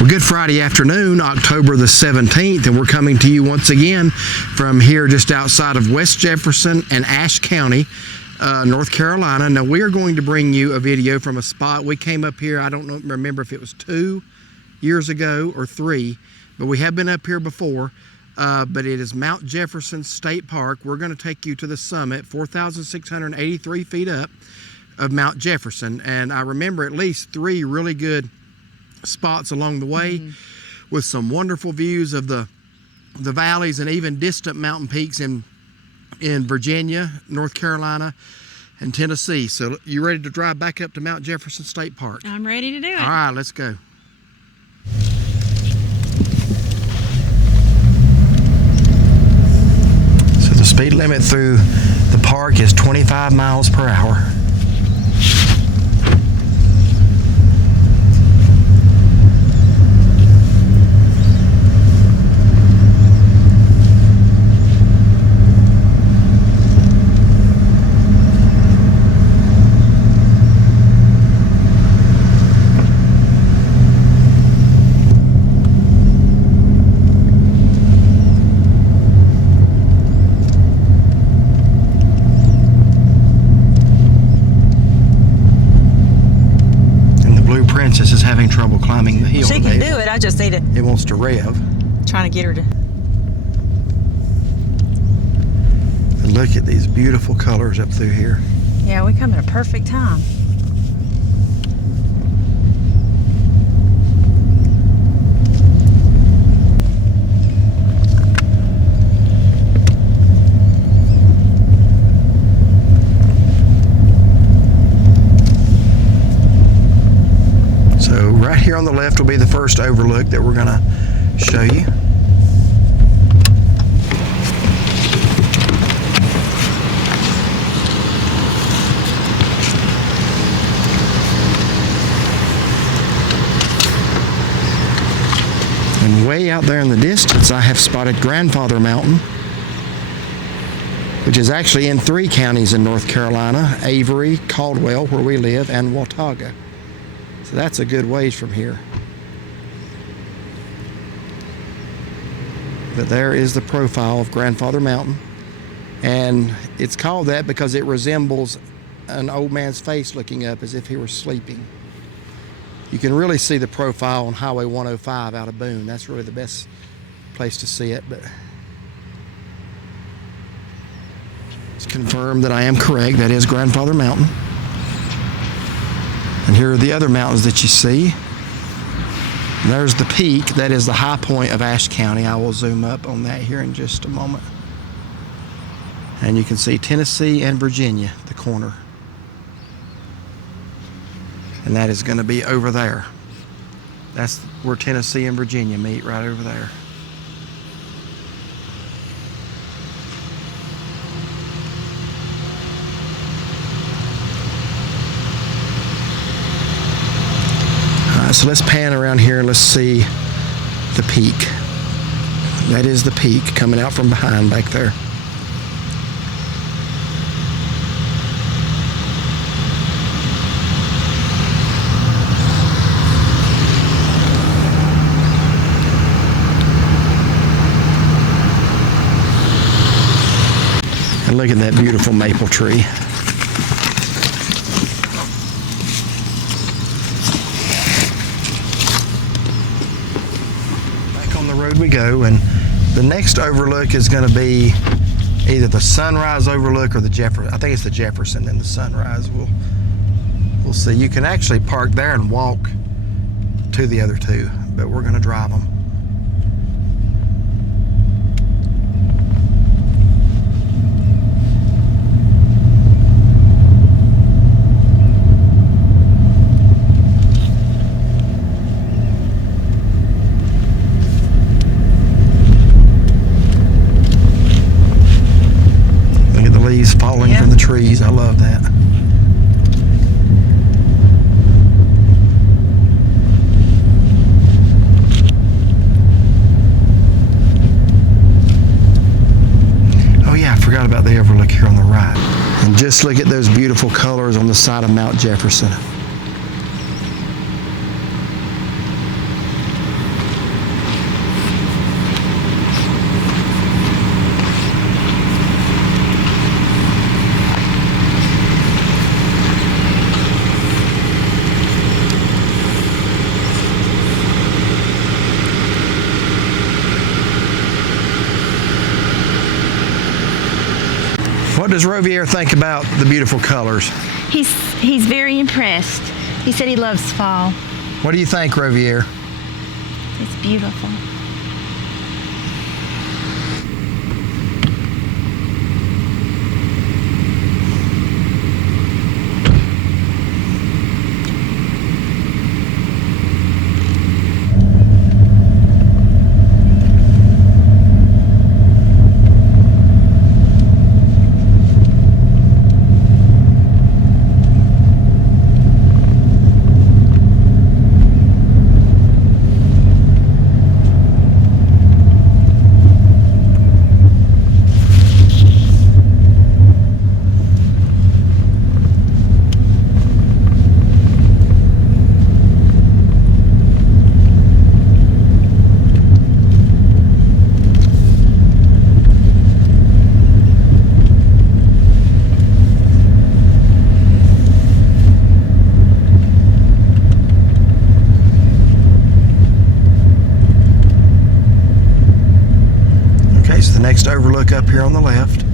Well, good Friday afternoon, October the 17th, and we're coming to you once again from here just outside of West Jefferson and Ashe County, North Carolina. Now, we are going to bring you a video from a spot. We came up here, I don't remember if it was 2 years ago or 3, but we have been up here before. But it is Mount Jefferson State Park. We're going to take you to the summit, 4,683 feet up of Mount Jefferson. And I remember at least 3 really good spots along the way with some wonderful views of the valleys and even distant mountain peaks in Virginia, North Carolina, and Tennessee. So you ready to drive back up to Mount Jefferson State Park? I'm ready to do it. All right, let's go. So the speed limit through the park is 25 miles per hour. Princess is having trouble climbing the hill. She can do it. I just need to. It wants to rev. Trying to get her to. And look at these beautiful colors up through here. Yeah, we come at a perfect time. Right here on the left will be the first overlook that we're going to show you. And way out there in the distance, I have spotted Grandfather Mountain, which is actually in 3 counties in North Carolina: Avery, Caldwell, where we live, and Watauga. So that's a good ways from here. But there is the profile of Grandfather Mountain. And it's called that because it resembles an old man's face looking up as if he were sleeping. You can really see the profile on Highway 105 out of Boone. That's really the best place to see it. But it's confirmed that I am correct. That is Grandfather Mountain. And here are the other mountains that you see. There's the peak. That is the high point of Ashe County. I will zoom up on that here in just a moment. And you can see Tennessee and Virginia, the corner. And that is going to be over there. That's where Tennessee and Virginia meet, right over there. So let's pan around here and let's see the peak. That is the peak coming out from behind back there. And look at that beautiful maple tree. Road we go, and the next overlook is going to be either the Sunrise Overlook or the Jefferson. I think it's the Jefferson and the Sunrise. We'll see. You can actually park there and walk to the other 2, but we're going to drive them. Falling from the trees. I love that. Oh yeah, I forgot about the overlook here on the right. And just look at those beautiful colors on the side of Mount Jefferson. What does Rovier think about the beautiful colors? He's very impressed. He said he loves fall. What do you think, Rovier? It's beautiful. Next overlook up here on the left.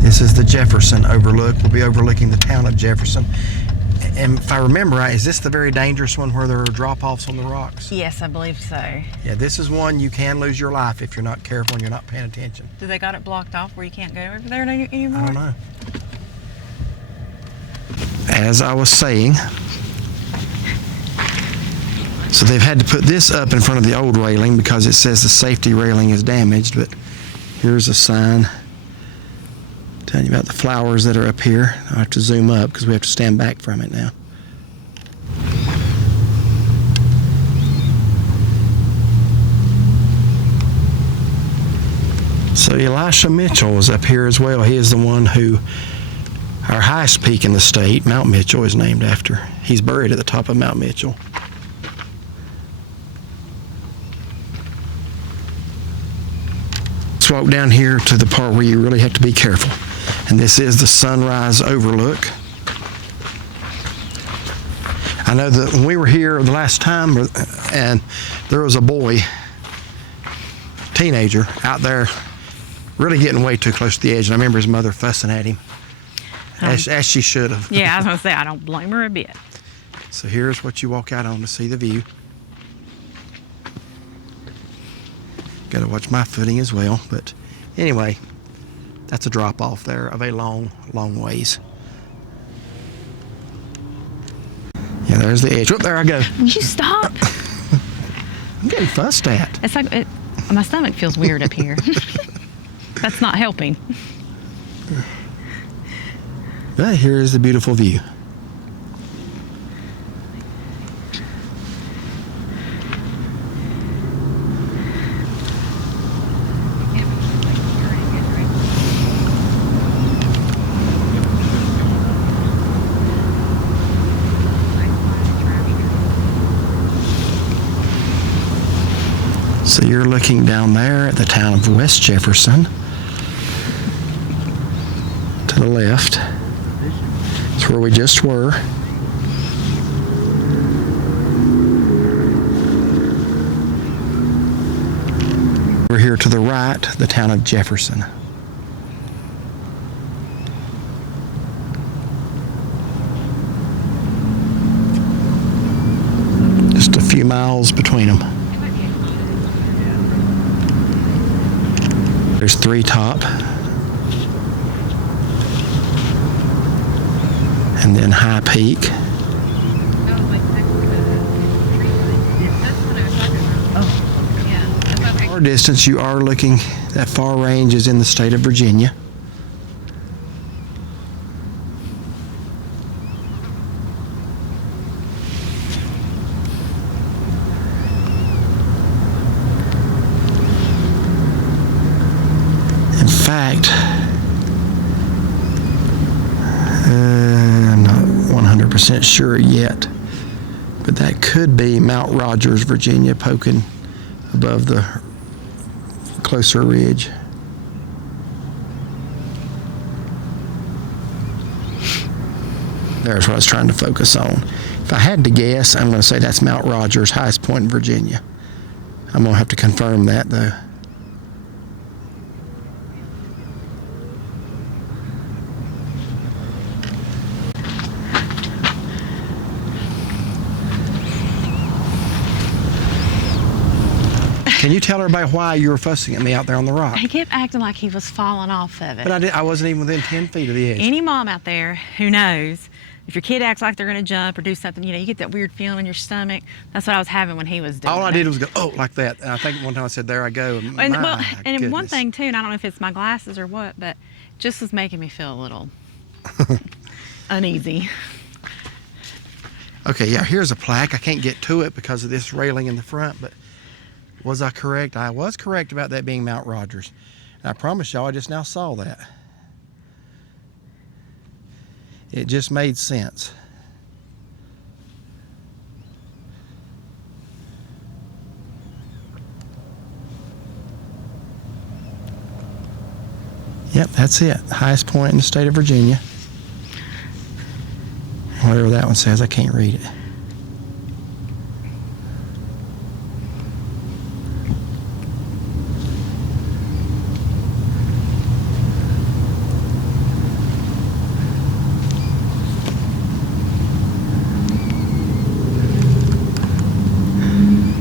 This is the Jefferson Overlook. We'll be overlooking the town of Jefferson. And if I remember right, is this the very dangerous one where there are drop-offs on the rocks? Yes, I believe so. Yeah, this is one you can lose your life if you're not careful and you're not paying attention. Do they got it blocked off where you can't go over there anymore? I don't know. As I was saying, so they've had to put this up in front of the old railing because it says the safety railing is damaged, but here's a sign telling you about the flowers that are up here. I have to zoom up because we have to stand back from it now. So Elisha Mitchell is up here as well. He is the one who, our highest peak in the state, Mount Mitchell, is named after. He's buried at the top of Mount Mitchell. Let's walk down here to the part where you really have to be careful. And this is the Sunrise Overlook. I know that when we were here the last time, and there was a boy, teenager, out there really getting way too close to the edge. And I remember his mother fussing at him, as she should have. Yeah, I was going to say, I don't blame her a bit. So here's what you walk out on to see the view. Got to watch my footing as well. But anyway, that's a drop off there of a long, long ways. Yeah, there's the edge. Whoop, there I go. Would you stop? I'm getting fussed at. It's like, my stomach feels weird up here. That's not helping. But here is the beautiful view. So you're looking down there at the town of West Jefferson. To the left. That's where we just were. We're here to the right, the town of Jefferson. Just a few miles between them. There's Three Top. And then High Peak. Far distance, you are looking, that far range is in the state of Virginia. In fact, I'm not 100% sure yet, but that could be Mount Rogers, Virginia, poking above the closer ridge. There's what I was trying to focus on. If I had to guess, I'm going to say that's Mount Rogers, highest point in Virginia. I'm going to have to confirm that though. Can you tell everybody why you were fussing at me out there on the rock? He kept acting like he was falling off of it. But I wasn't even within 10 feet of the edge. Any mom out there who knows, if your kid acts like they're going to jump or do something, you know, you get that weird feeling in your stomach. That's what I was having when he was doing it. All I did was go, oh, like that. And I think one time I said, there I go. And one thing too, and I don't know if it's my glasses or what, but just was making me feel a little uneasy. Okay, yeah, here's a plaque. I can't get to it because of this railing in the front, but was I correct? I was correct about that being Mount Rogers. And I promise y'all, I just now saw that. It just made sense. Yep, that's it. Highest point in the state of Virginia. Whatever that one says, I can't read it.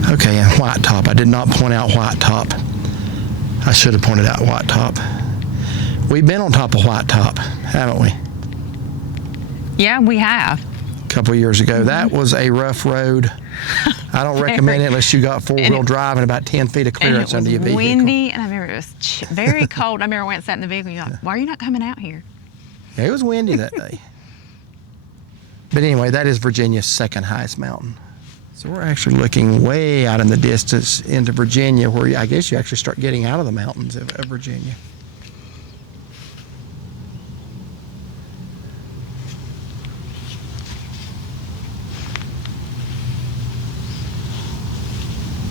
Okay, and White Top. I did not point out White Top. I should have pointed out White Top. We've been on top of White Top, haven't we? Yeah, we have. A couple of years ago. That was a rough road. I don't recommend it unless you got four-wheel drive and about 10 feet of clearance under your vehicle. It was windy, and I remember it was very cold. I remember I went and sat in the vehicle, and you're like, why are you not coming out here? Yeah, it was windy that day. But anyway, that is Virginia's second highest mountain. So we're actually looking way out in the distance into Virginia, where I guess you actually start getting out of the mountains of Virginia.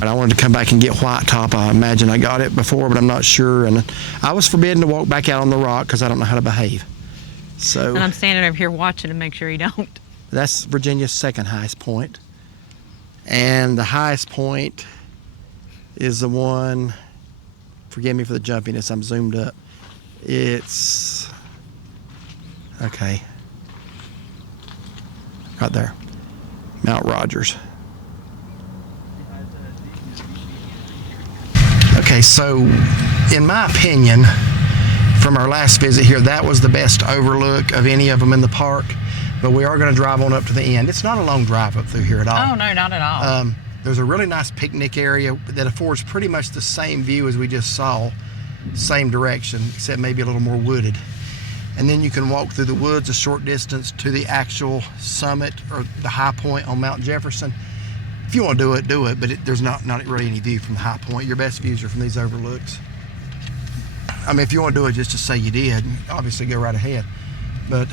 I wanted to come back and get White Top. I imagine I got it before, but I'm not sure. And I was forbidden to walk back out on the rock because I don't know how to behave. So. And I'm standing over here watching to make sure you don't. That's Virginia's second highest point. And the highest point is the one, forgive me for the jumpiness, I'm zoomed up. It's, okay, right there, Mount Rogers. Okay, so in my opinion, from our last visit here, that was the best overlook of any of them in the park. But we are going to drive on up to the end. It's not a long drive up through here at all. Oh, no, not at all. There's a really nice picnic area that affords pretty much the same view as we just saw, same direction, except maybe a little more wooded. And then you can walk through the woods a short distance to the actual summit or the high point on Mount Jefferson. If you want to do it, but there's not really any view from the high point. Your best views are from these overlooks. I mean, if you want to do it just to say you did, obviously go right ahead. But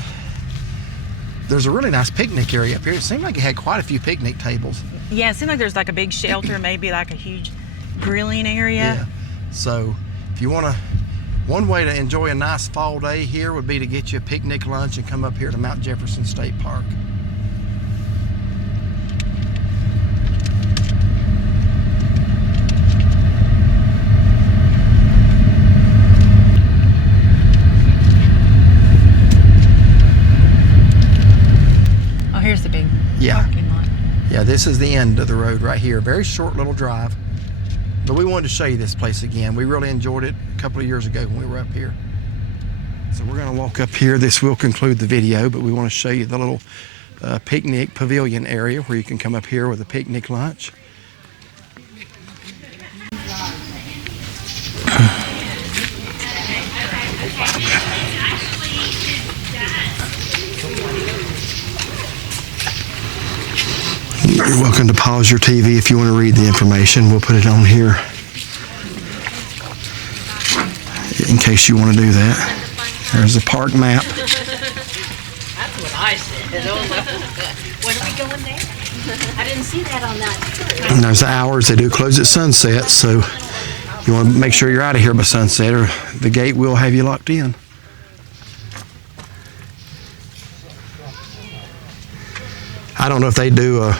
there's a really nice picnic area up here. It seemed like it had quite a few picnic tables. Yeah, it seemed like there's like a big shelter, maybe like a huge grilling area. Yeah. So if you want to, one way to enjoy a nice fall day here would be to get you a picnic lunch and come up here to Mount Jefferson State Park. Here's the big parking lot. Yeah, this is the end of the road right here. Very short little drive. But we wanted to show you this place again. We really enjoyed it a couple of years ago when we were up here. So we're going to walk up here. This will conclude the video, but we want to show you the little picnic pavilion area where you can come up here with a picnic lunch. You're welcome to pause your TV if you want to read the information. We'll put it on here in case you want to do that. There's the park map. That's what I said. When are we going there? I didn't see that on that. And there's the hours. They do close at sunset, so you want to make sure you're out of here by sunset or the gate will have you locked in. I don't know if they do a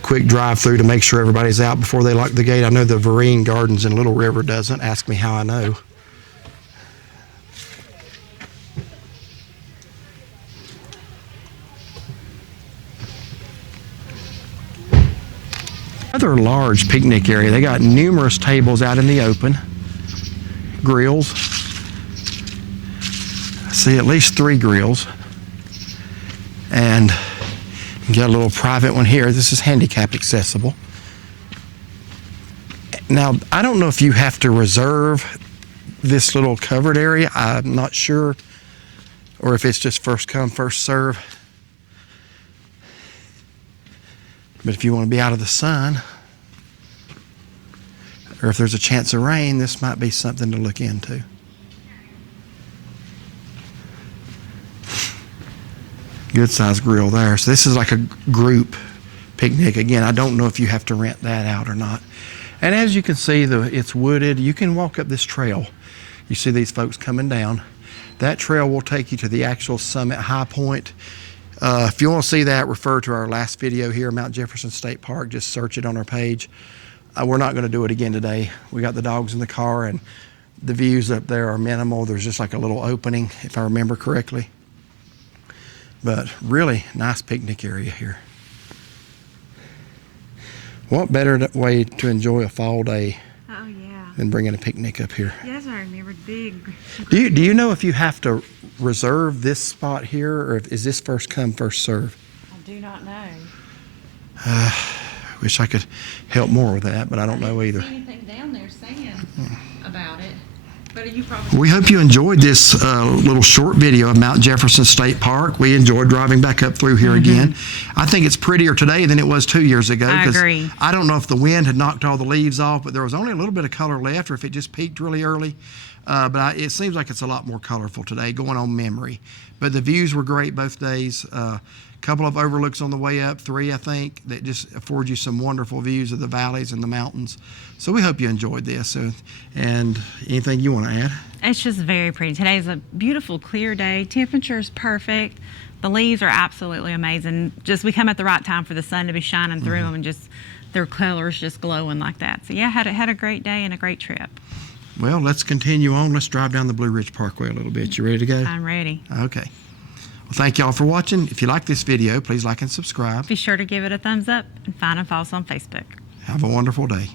quick drive-through to make sure everybody's out before they lock the gate. I know the Vereen Gardens in Little River doesn't. Ask me how I know. Another large picnic area. They got numerous tables out in the open, grills. I see at least 3 grills. And you got a little private one here. This is handicap accessible. Now, I don't know if you have to reserve this little covered area. I'm not sure. Or if it's just first come, first serve. But if you want to be out of the sun, or if there's a chance of rain, this might be something to look into. Good size grill there. So this is like a group picnic. Again, I don't know if you have to rent that out or not. And as you can see, it's wooded. You can walk up this trail. You see these folks coming down. That trail will take you to the actual summit high point. If you want to see that, refer to our last video here, Mount Jefferson State Park. Just search it on our page. We're not going to do it again today. We got the dogs in the car, and the views up there are minimal. There's just like a little opening, if I remember correctly. But really nice picnic area here. What better way to enjoy a fall day Oh, yeah. than bringing a picnic up here? Yes, I remember big. Do you know if you have to reserve this spot here, or is this first come, first serve? I do not know. Wish I could help more with that, but I don't know either. See anything down there saying about it. But you probably. We hope you enjoyed this little short video of Mount Jefferson State Park. We enjoyed driving back up through here again. I think it's prettier today than it was 2 years ago. I agree. I don't know if the wind had knocked all the leaves off, but there was only a little bit of color left, or if it just peaked really early. It seems like it's a lot more colorful today, going on memory. But the views were great both days. Couple of overlooks on the way up, 3 I think, that just afford you some wonderful views of the valleys and the mountains. So we hope you enjoyed this. And anything you want to add? It's just very pretty. Today's a beautiful, clear day. Temperature's perfect. The leaves are absolutely amazing. Just we come at the right time for the sun to be shining through them, and just their colors just glowing like that. So yeah, had a great day and a great trip. Well, let's continue on. Let's drive down the Blue Ridge Parkway a little bit. You ready to go? I'm ready. Okay. Well, thank y'all for watching. If you like this video, please like and subscribe. Be sure to give it a thumbs up and find and follow us on Facebook. Have a wonderful day.